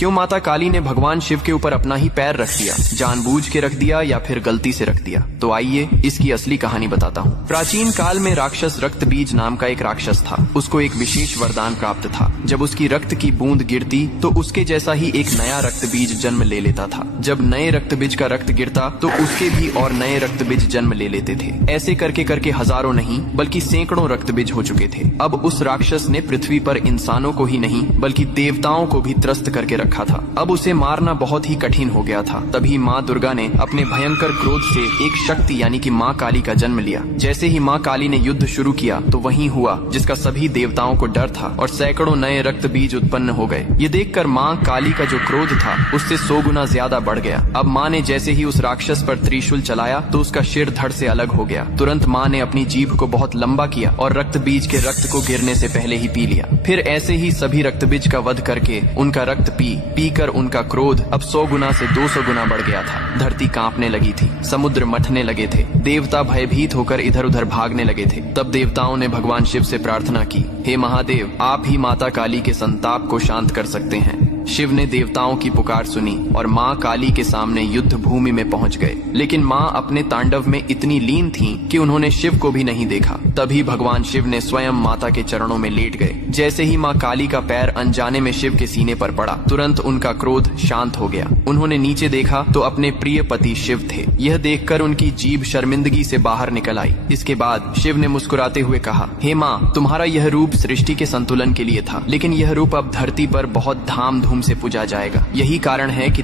क्यों माता काली ने भगवान शिव के ऊपर अपना ही पैर रख दिया? जानबूझ के रख दिया या फिर गलती से रख दिया? तो आइए इसकी असली कहानी बताता हूँ। प्राचीन काल में राक्षस रक्त बीज नाम का एक राक्षस था। उसको एक विशेष वरदान प्राप्त था। जब उसकी रक्त की बूंद गिरती तो उसके जैसा ही एक नया रक्त बीज जन्म ले लेता था। जब नए रक्त बीज का रक्त गिरता तो उसके भी और नए रक्त बीज जन्म ले लेते थे। ऐसे करके करके हजारों नहीं बल्कि सैकड़ों रक्त बीज हो चुके थे। अब उस राक्षस ने पृथ्वी पर इंसानों को ही नहीं बल्कि देवताओं को भी त्रस्त करके रखा था। अब उसे मारना बहुत ही कठिन हो गया था। तभी माँ दुर्गा ने अपने भयंकर क्रोध से एक शक्ति यानी कि माँ काली का जन्म लिया। जैसे ही माँ काली ने युद्ध शुरू किया तो वही हुआ जिसका सभी देवताओं को डर था और सैकड़ों नए रक्त बीज उत्पन्न हो गए। ये देखकर माँ काली का जो क्रोध था उससे 100 गुना ज्यादा बढ़ गया। अब माँ ने जैसे ही उस राक्षस पर त्रिशूल चलाया तो उसका सिर धड़ से अलग हो गया। तुरंत माँ ने अपनी जीभ को बहुत लंबा किया और रक्त बीज के रक्त को गिरने से पहले ही पी लिया। फिर ऐसे ही सभी रक्त बीज का वध करके उनका रक्त पी कर उनका क्रोध अब 100 गुना से 200 गुना बढ़ गया था। धरती कांपने लगी थी, समुद्र मथने लगे थे, देवता भयभीत होकर इधर उधर भागने लगे थे। तब देवताओं ने भगवान शिव से प्रार्थना की, हे महादेव, आप ही माता काली के संताप को शांत कर सकते हैं। शिव ने देवताओं की पुकार सुनी और माँ काली के सामने युद्ध भूमि में पहुंच गए। लेकिन माँ अपने तांडव में इतनी लीन थीं कि उन्होंने शिव को भी नहीं देखा। तभी भगवान शिव ने स्वयं माता के चरणों में लेट गए। जैसे ही माँ काली का पैर अनजाने में शिव के सीने पर पड़ा, तुरंत उनका क्रोध शांत हो गया। उन्होंने नीचे देखा तो अपने प्रिय पति शिव थे। यह देखकर उनकी जीभ शर्मिंदगी से बाहर निकल आई। इसके बाद शिव ने मुस्कुराते हुए कहा, हे माँ, तुम्हारा यह रूप सृष्टि के संतुलन के लिए था, लेकिन यह रूप अब धरती पर बहुत धाम से पूजा जाएगा। यही कारण है कि